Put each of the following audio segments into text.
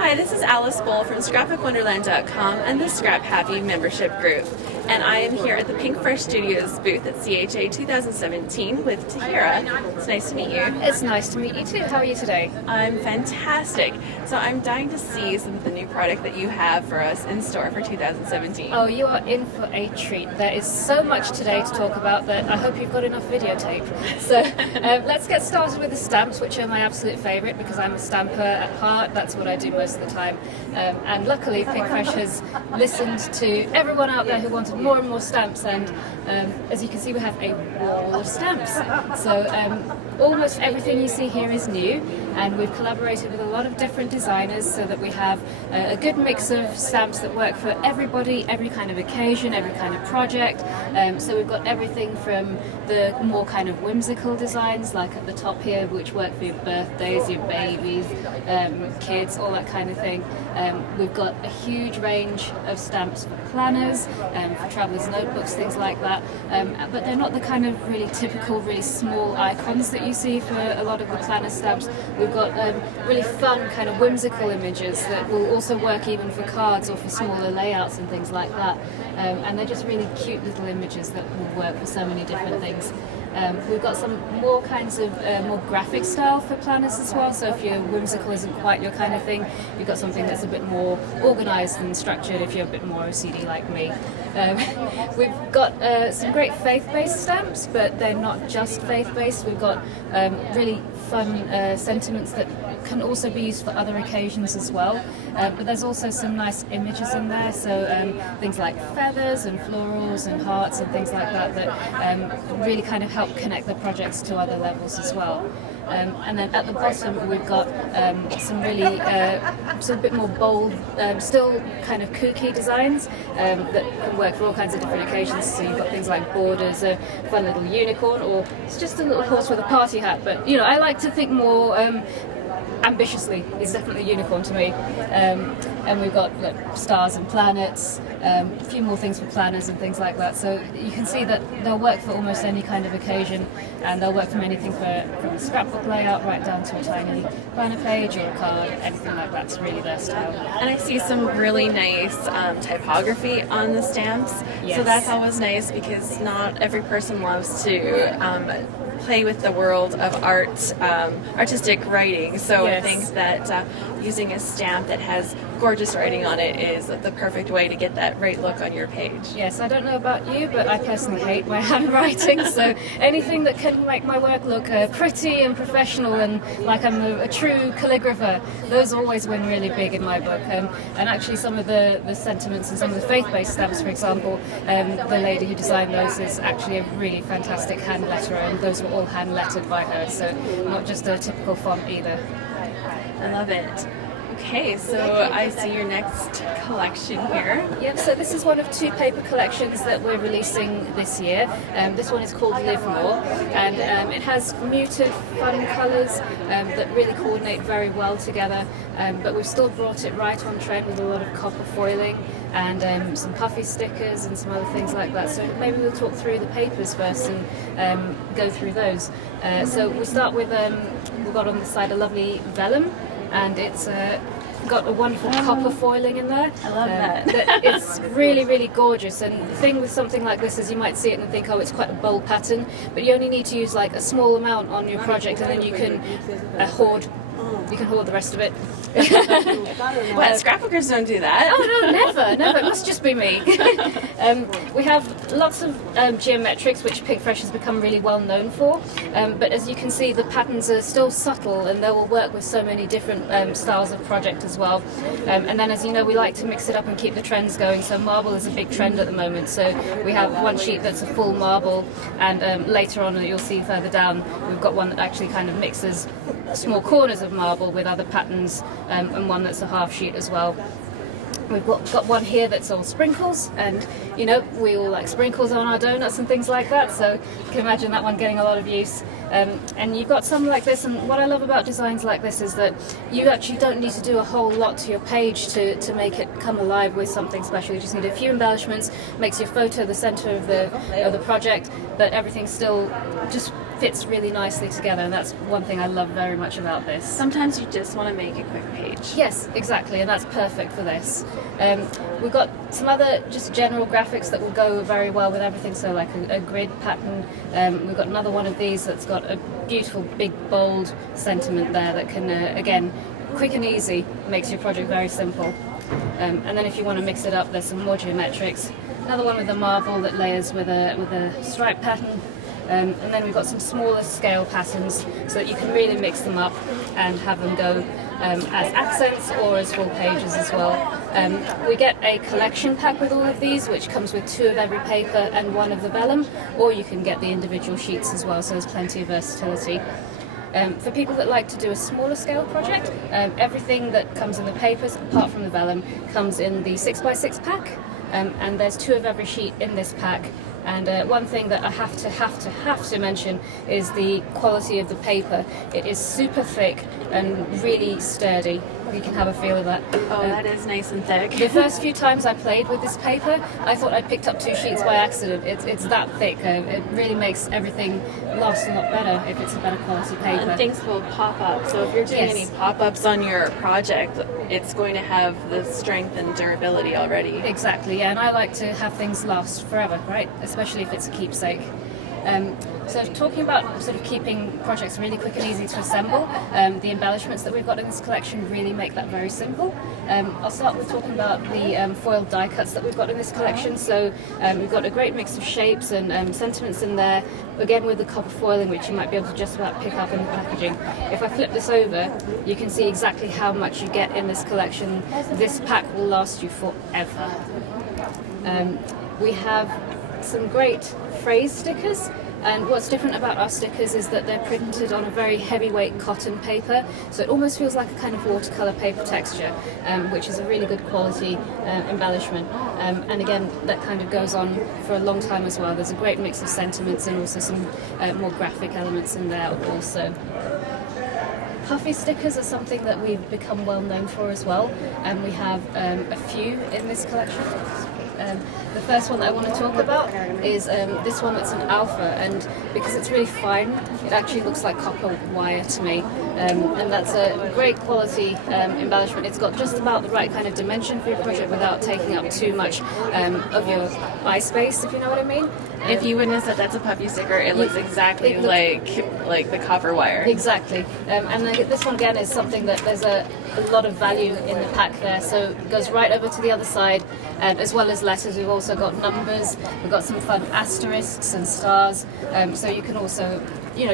Hi, this is Alice Bull from ScrapbookWonderland.com and the Scrap Happy membership group. And I am here at the Pink Fresh Studios booth at CHA 2017 with Tahira. It's nice to meet you. It's nice to meet you too. How are you today? I'm fantastic. So I'm dying to see some of the new product that you have for us in store for 2017. Oh, you are in for a treat. There is so much today to talk about that I hope you've got enough videotape. So let's get started with the stamps, which are my absolute favourite because I'm a stamper at heart. That's what I do most of the time. And luckily Pink Fresh has listened to everyone out there who wanted more and more stamps, and as you can see we have a wall of stamps. So almost everything you see here is new, and we've collaborated with a lot of different designers so that we have a good mix of stamps that work for everybody, every kind of occasion, every kind of project. So we've got everything from the more kind of whimsical designs like at the top here, which work for your birthdays, your babies, kids, all that kind of thing. We've got a huge range of stamps for planners, for travellers' notebooks, things like that, but they're not the kind of really typical, really small icons that you see for a lot of the planner stamps. We've got really fun kind of whimsical images that will also work even for cards or for smaller layouts and things like that, and they're just really cute little images that will work for so many different things. We've got some more kinds of more graphic style for planners as well, so if your whimsical isn't quite your kind of thing, you've got something that's a bit more organised and structured if you're a bit more OCD like me. We've got some great faith-based stamps, but they're not just faith-based. We've got really fun sentiments that can also be used for other occasions as well, but there's also some nice images in there, so things like feathers and florals and hearts and things like that that really kind of help connect the projects to other levels as well. And then at the bottom we've got some really some a bit more bold, still kind of kooky designs that can work for all kinds of different occasions. So you've got things like borders, a fun little unicorn, or it's just a little horse with a party hat, but you know, I like to think more ambitiously. Is definitely a unicorn to me. And we've got stars and planets, a few more things for planners and things like that. So you can see that they'll work for almost any kind of occasion, and they'll work from anything from a scrapbook layout right down to a tiny planner page or a card, anything like that's really versatile. And I see some really nice typography on the stamps. Yes. So that's always nice because not every person loves to play with the world of art, artistic writing. So Yes. I think that using a stamp that has gorgeous writing on it is the perfect way to get that right look on your page. Yes, I don't know about you, but I personally hate my handwriting, so anything that can make my work look pretty and professional and like I'm a true calligrapher, those always win really big in my book. And actually some of the sentiments and some of the faith-based stamps, for example, the lady who designed those is actually a really fantastic hand letterer, and those were all hand lettered by her, so not just a typical font either. I love it. Okay, so I see your next collection here. Yep, so this is one of two paper collections that we're releasing this year. This one is called Live More, and it has muted, fun colours that really coordinate very well together, but we've still brought it right on trend with a lot of copper foiling and some puffy stickers and some other things like that. So maybe we'll talk through the papers first and go through those. So we'll start with, we've got on the side a lovely vellum, and it's got a wonderful copper foiling in there. I love that. It's really, really gorgeous, and the thing with something like this is you might see it and think, oh, it's quite a bold pattern, but you only need to use like a small amount on your project, and then you can hoard the rest of it. What, scrapbookers don't do that? Oh no, never. It must just be me. We have lots of geometrics, which Pink Fresh has become really well known for, but as you can see, the patterns are still subtle, and they will work with so many different styles of project as well. And then, as you know, we like to mix it up and keep the trends going, so marble is a big trend at the moment, so we have one sheet that's a full marble, and later on, you'll see further down, we've got one that actually kind of mixes small corners of marble with other patterns, and one that's a half sheet as well. We've got one here that's all sprinkles, and you know, we all like sprinkles on our donuts and things like that, so you can imagine that one getting a lot of use. And you've got some like this, and what I love about designs like this is that you actually don't need to do a whole lot to your page to make it come alive with something special. You just need a few embellishments, makes your photo the centre of the project, but everything's still just fits really nicely together, and that's one thing I love very much about this. Sometimes you just want to make a quick page. Yes, exactly, and that's perfect for this. We've got some other just general graphics that will go very well with everything, so like a grid pattern. We've got another one of these that's got a beautiful big bold sentiment there that can, again, quick and easy, makes your project very simple. And then if you want to mix it up, there's some more geometrics. Another one with a marble that layers with a stripe pattern. And then we've got some smaller scale patterns so that you can really mix them up and have them go as accents or as full pages as well. We get a collection pack with all of these, which comes with 2 of every paper and 1 of the vellum, or you can get the individual sheets as well, so there's plenty of versatility. For people that like to do a smaller scale project, everything that comes in the papers, apart from the vellum, comes in the 6x6 pack, and there's 2 of every sheet in this pack. And one thing that I have to mention is the quality of the paper. It is super thick and really sturdy. You can have a feel of that. Oh, that is nice and thick. The first few times I played with this paper, I thought I'd picked up 2 sheets by accident. It's that thick. It really makes everything last a lot better if it's a better quality paper. And things will pop up. So if you're doing any pop-ups on your project, it's going to have the strength and durability already. Exactly, yeah. And I like to have things last forever, right? Especially if it's a keepsake. So talking about sort of keeping projects really quick and easy to assemble, the embellishments that we've got in this collection really make that very simple. I'll start with talking about the foiled die cuts that we've got in this collection. So we've got a great mix of shapes and sentiments in there, again with the copper foiling, which you might be able to just about pick up in the packaging. If I flip this over, you can see exactly how much you get in this collection. This pack will last you forever. We have some great phrase stickers, and what's different about our stickers is that they're printed on a very heavyweight cotton paper, so it almost feels like a kind of watercolour paper texture, which is a really good quality embellishment, and again that kind of goes on for a long time as well. There's a great mix of sentiments and also some more graphic elements in there also. Puffy stickers are something that we've become well known for as well, and we have a few in this collection. The first one that I want to talk about is this one that's an alpha, and because it's really fine, it actually looks like copper wire to me, and that's a great quality embellishment. It's got just about the right kind of dimension for your project without taking up too much of your eye space, if you know what I mean. If you wouldn't have said that's a puffy sticker, it looks exactly like the copper wire. Exactly. And this one again is something that there's a lot of value in the pack there, so it goes right over to the other side, as well as letters. We've also got numbers, we've got some fun asterisks and stars, so you can also,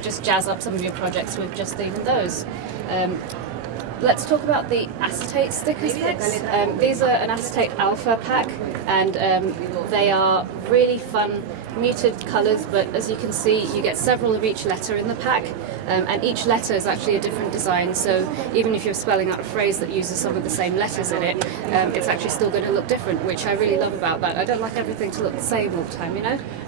just jazz up some of your projects with just even those. Let's talk about the acetate stickers next. These are an acetate alpha pack, and they are really fun muted colours, but as you can see you get several of each letter in the pack, and each letter is actually a different design, so even if you're spelling out a phrase that uses some of the same letters in it, it's actually still going to look different, which I really love about that. I don't like everything to look the same all the time,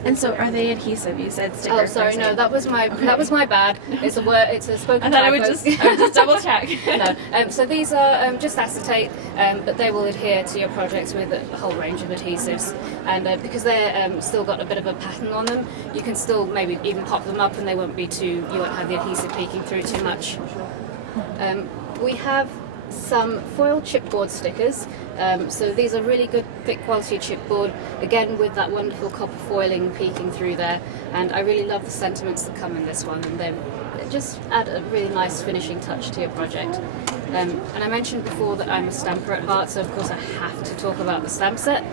And so are they adhesive? You said sticker. Oh, sorry, no, that was my bad. It's a word. It's a spoken. I thought I would just double check. No, so these are just acetate, but they will adhere to your projects with a whole range of adhesives, and because they're still got a bit of a pattern on them, you can still maybe even pop them up, and they won't be you won't have the adhesive peeking through too much. We have some foil chipboard stickers. So these are really good thick quality chipboard, again with that wonderful copper foiling peeking through there, and I really love the sentiments that come in this one, and they just add a really nice finishing touch to your project. And I mentioned before that I'm a stamper at heart, so of course I have to talk about the stamp set.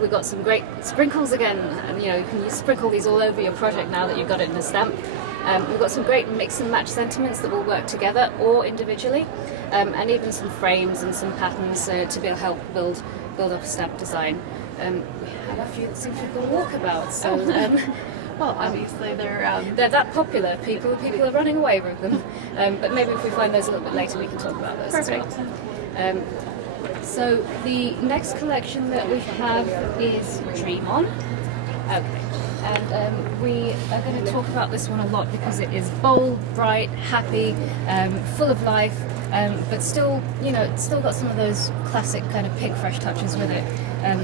We've got some great sprinkles again, and you can sprinkle these all over your project now that you've got it in a stamp. We've got some great mix and match sentiments that will work together or individually, and even some frames and some patterns to be able to help build up a stamp design. We have a few that seem to have gone walkabout, so well, obviously they're that popular. People are running away with them, but maybe if we find those a little bit later, we can talk about those. Perfect. As well. So the next collection that we have is Dream On. Okay. And we are going to talk about this one a lot because it is bold, bright, happy, full of life, but still, it's still got some of those classic kind of pink fresh touches with it.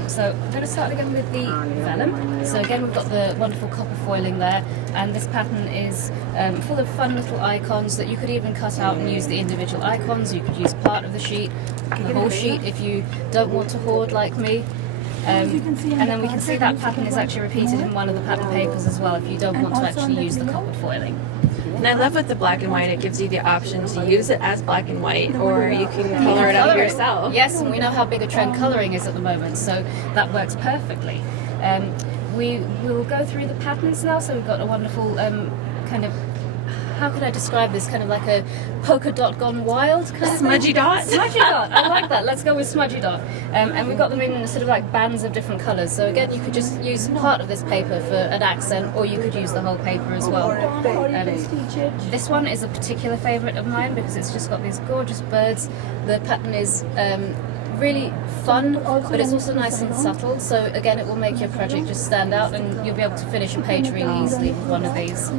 So I'm going to start again with the Venom. So again, we've got the wonderful copper foiling there, and this pattern is full of fun little icons that you could even cut out and use the individual icons. You could use part of the sheet, the whole sheet, if you don't want to hoard like me. And then we can see that pattern is actually repeated in one of the pattern papers as well if you don't want to actually use the copper foiling. And I love with the black and white, it gives you the option to use it as black and white, or you can color it up yourself. Yes, and we know how big a trend colouring is at the moment, so that works perfectly. We will go through the patterns now, so we've got a wonderful kind of, how could I describe this, kind of like a polka dot gone wild kind of smudgy dot. Smudgy dot, I like that, let's go with smudgy dot. And we've got them in sort of like bands of different colours, so again you could just use part of this paper for an accent, or you could use the whole paper as well. This one is a particular favourite of mine because it's just got these gorgeous birds. The pattern is really fun, but it's also nice and subtle, so again it will make your project just stand out, and you'll be able to finish a page really easily with one of these.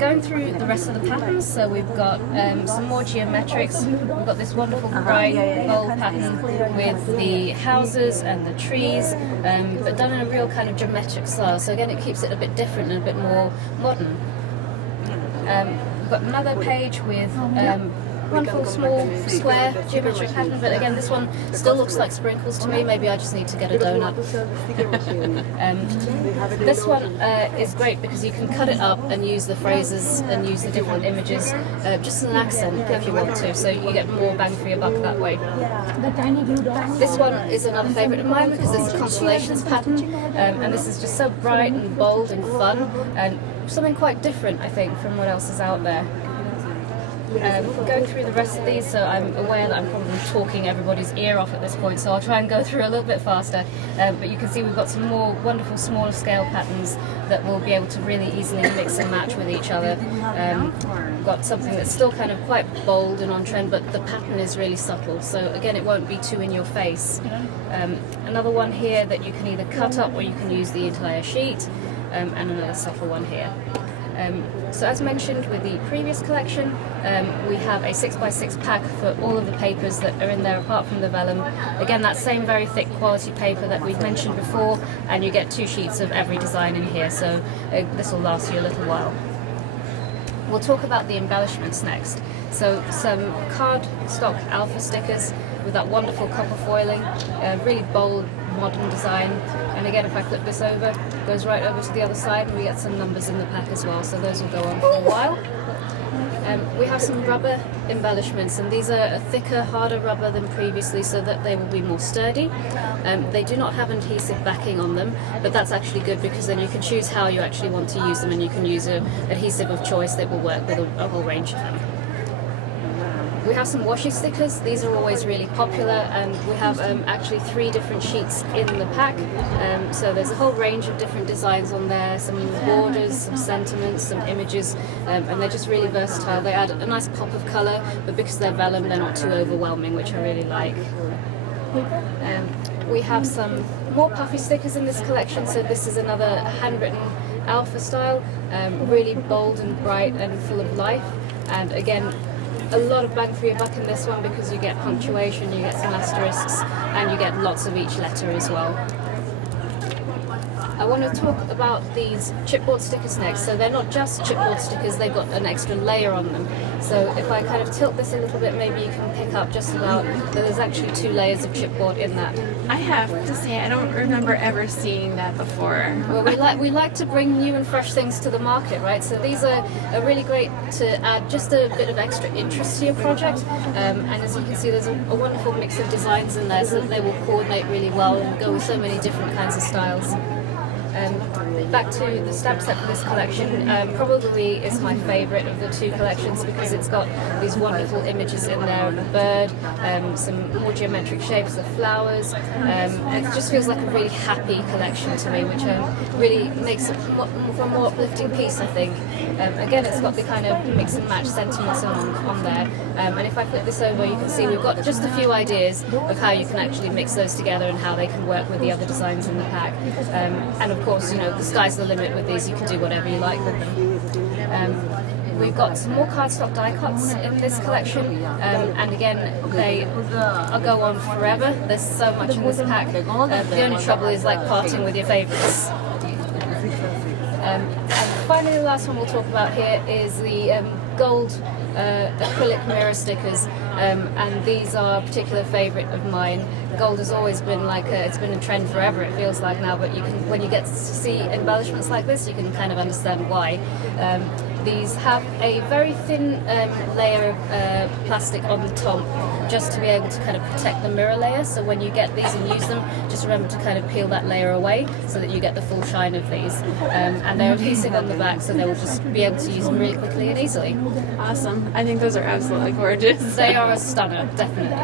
Going through the rest of the patterns, so we've got some more geometrics. We've got this wonderful bright bold pattern with the houses and the trees, but done in a real kind of geometric style, so again it keeps it a bit different and a bit more modern. We've got another page with wonderful small square geometric pattern, but again this one still looks like sprinkles to me. Maybe I just need to get a donut. This one is great because you can cut it up and use the phrases and use the different images just as an accent if you want to, so you get more bang for your buck that way. This one is another favourite of mine because it's a constellations pattern, and this is just so bright and bold and fun, and something quite different I think from what else is out there. Going through the rest of these, so I'm aware that I'm probably talking everybody's ear off at this point, so I'll try and go through a little bit faster, but you can see we've got some more wonderful smaller scale patterns that we'll be able to really easily mix and match with each other. We've got something that's still kind of quite bold and on trend, but the pattern is really subtle, so again it won't be too in your face. Another one here that you can either cut up or you can use the entire sheet, and another subtle one here. So as mentioned with the previous collection, we have a 6x6 pack for all of the papers that are in there apart from the vellum. Again, that same very thick quality paper that we've mentioned before, and you get 2 sheets of every design in here, so this will last you a little while. We'll talk about the embellishments next. So some card stock alpha stickers with that wonderful copper foiling, really bold modern design, and again if I flip this over, it goes right over to the other side and we get some numbers in the pack as well, so those will go on for a while. We have some rubber embellishments, and these are a thicker, harder rubber than previously so that they will be more sturdy. They do not have adhesive backing on them, but that's actually good because then you can choose how you actually want to use them, and you can use an adhesive of choice that will work with a whole range of them. We have some washi stickers. These are always really popular, and we have actually 3 different sheets in the pack. So there's a whole range of different designs on there, some borders, some sentiments, some images, and they're just really versatile. They add a nice pop of colour, but because they're vellum, they're not too overwhelming, which I really like. We have some more puffy stickers in this collection, so this is another handwritten alpha style, really bold and bright and full of life, and again a lot of bang for your buck in this one because you get punctuation, you get some asterisks, and you get lots of each letter as well. I want to talk about these chipboard stickers next. So they're not just chipboard stickers, they've got an extra layer on them. So if I kind of tilt this a little bit, maybe you can pick up just about that there's actually 2 layers of chipboard in that. I have to say, I don't remember ever seeing that before. Well, we like to bring new and fresh things to the market, right? So these are really great to add just a bit of extra interest to your project. And as you can see, there's a wonderful mix of designs in there, so that they will coordinate really well and go with so many different kinds of styles. Back to the stamp set for this collection, probably is my favourite of the 2 collections because it's got these wonderful images in there of a bird, some more geometric shapes of flowers. It just feels like a really happy collection to me, which really makes it for a more uplifting piece, I think. Again, it's got the kind of mix and match sentiments on there, and if I flip this over, you can see we've got just a few ideas of how you can actually mix those together and how they can work with the other designs in the pack. And of course, you know, the sky's the limit with these, you can do whatever you like with them. We've got some more cardstock die cuts in this collection, and again, they go on forever. There's so much in this pack. The only trouble is like parting with your favourites. And finally, the last one we'll talk about here is the gold acrylic mirror stickers, and these are a particular favourite of mine. Gold has always been it's been a trend forever, it feels like now, but when you get to see embellishments like this, you can kind of understand why. These have a very thin layer of plastic on the top, just to be able to kind of protect the mirror layer. So when you get these and use them, just remember to kind of peel that layer away so that you get the full shine of these. And they're adhesive on the back, so they will just be able to use them really quickly and easily. Awesome. I think those are absolutely gorgeous. They are a stunner, definitely.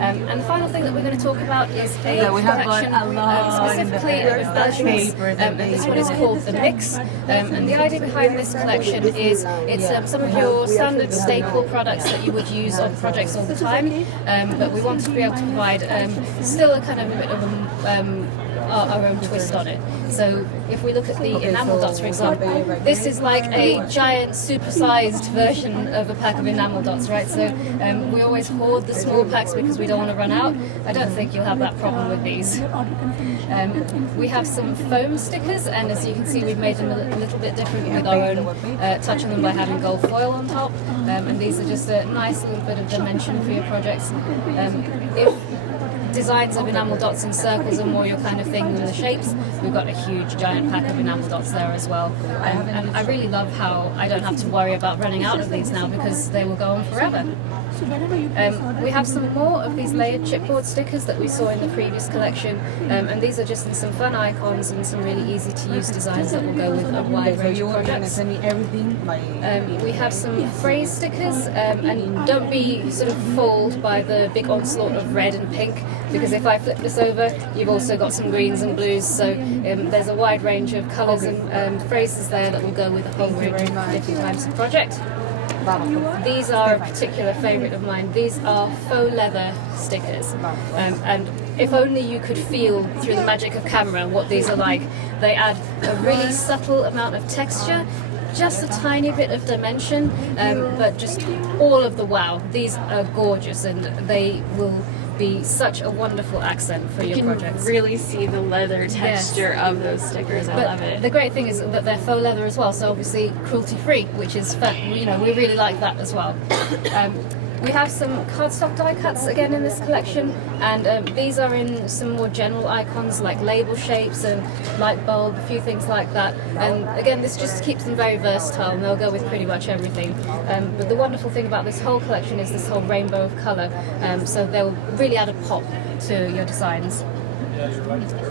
And the final thing that we're going to talk about is a collection specifically of embellishments. This one is called the Mix. And the idea behind this collection is it's some of your standard staple products that you would use on projects all the time, but we want to be able to provide still a kind of a bit of our own twist on it. So if we look at the enamel dots, for example, this is like a giant supersized version of a pack of enamel dots, right? So we always hoard the small packs because we don't want to run out. I don't think you'll have that problem with these. We have some foam stickers, and as you can see, we've made them a little bit different with our own touch on them by having gold foil on top, and these are just a nice little bit of dimension for your projects. If designs of enamel dots and circles are more your kind of thing than the shapes, we've got a huge giant pack of enamel dots there as well. And I really love how I don't have to worry about running out of these now because they will go on forever. We have some more of these layered chipboard stickers that we saw in the previous collection, and these are just in some fun icons and some really easy to use designs that will go with a wide range of projects. We have some phrase stickers, and don't be sort of fooled by the big onslaught of red and pink, because if I flip this over, you've also got some greens and blues, so there's a wide range of colours and phrases there that will go with a whole range of different types of project. These are a particular favourite of mine. These are faux leather stickers, and if only you could feel through the magic of camera what these are like. They add a really subtle amount of texture, just a tiny bit of dimension, but just all of the wow. These are gorgeous, and they will be such a wonderful accent for your projects. You can really see the leather texture of those stickers. I love it. The great thing is that they're faux leather as well, so obviously cruelty free, which is fun. We really like that as well. We have some cardstock die cuts again in this collection, and these are in some more general icons like label shapes and light bulb, a few things like that. And again, this just keeps them very versatile, and they'll go with pretty much everything. But the wonderful thing about this whole collection is this whole rainbow of colour, so they'll really add a pop to your designs.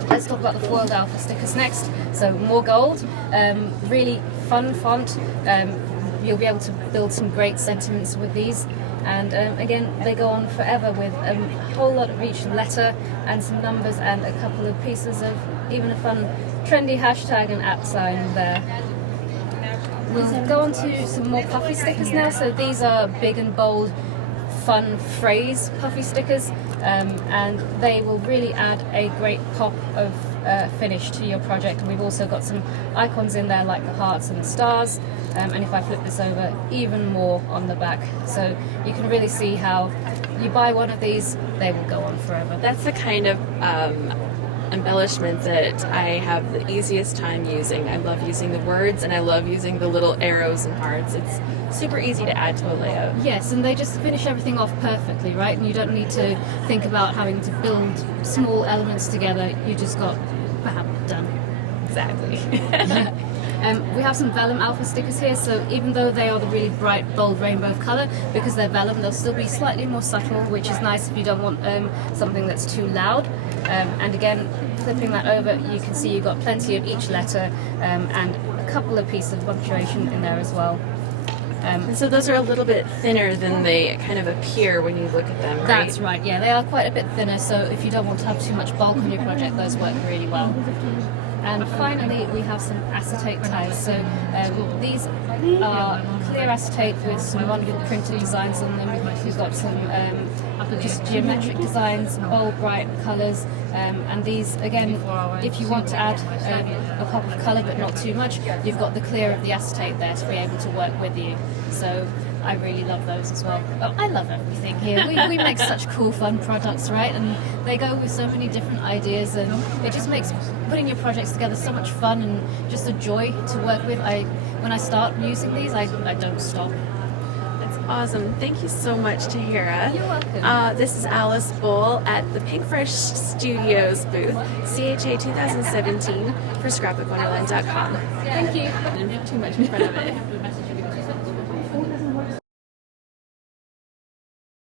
Let's talk about the foiled alpha stickers next. So more gold, really fun font. You'll be able to build some great sentiments with these. And again, they go on forever with a whole lot of each letter and some numbers and a couple of pieces of even a fun trendy hashtag and @ sign there. We'll go on to some more puffy stickers now. So these are big and bold, fun phrase puffy stickers, and they will really add a great pop of finish to your project. And we've also got some icons in there like the hearts and the stars, and if I flip this over, even more on the back. So you can really see how you buy one of these, they will go on forever. That's the kind of embellishment that I have the easiest time using. I love using the words, and I love using the little arrows and hearts. It's super easy to add to a layout. Yes, and they just finish everything off perfectly, right? And you don't need to think about having to build small elements together. You just got bam, done. Exactly. We have some Venom alpha stickers here, so even though they are the really bright, bold rainbow of colour, because they're Venom, they'll still be slightly more subtle, which is nice if you don't want something that's too loud. And again, flipping that over, you can see you've got plenty of each letter, and a couple of pieces of punctuation in there as well. And so those are a little bit thinner than they kind of appear when you look at them, right? That's right, yeah, they are quite a bit thinner, so if you don't want to have too much bulk on your project, those work really well. And finally, we have some acetate tiles. So these are clear acetate with some wonderful printed designs on them. We've got some just geometric designs, bold, bright colours. And these, again, if you want to add a pop of colour but not too much, you've got the clear of the acetate there to be able to work with you. So I really love those as well. Oh, I love everything here. We make such cool, fun products, right? And they go with so many different ideas, and it just makes putting your projects together so much fun and just a joy to work with. When I start using these, I don't stop. That's awesome. Thank you so much, Tahira. You're welcome. This is Alice Bull at the Pink Fresh Studios booth, CHA 2017 for scrapbookwonderland.com. Thank you. Too much in front of it.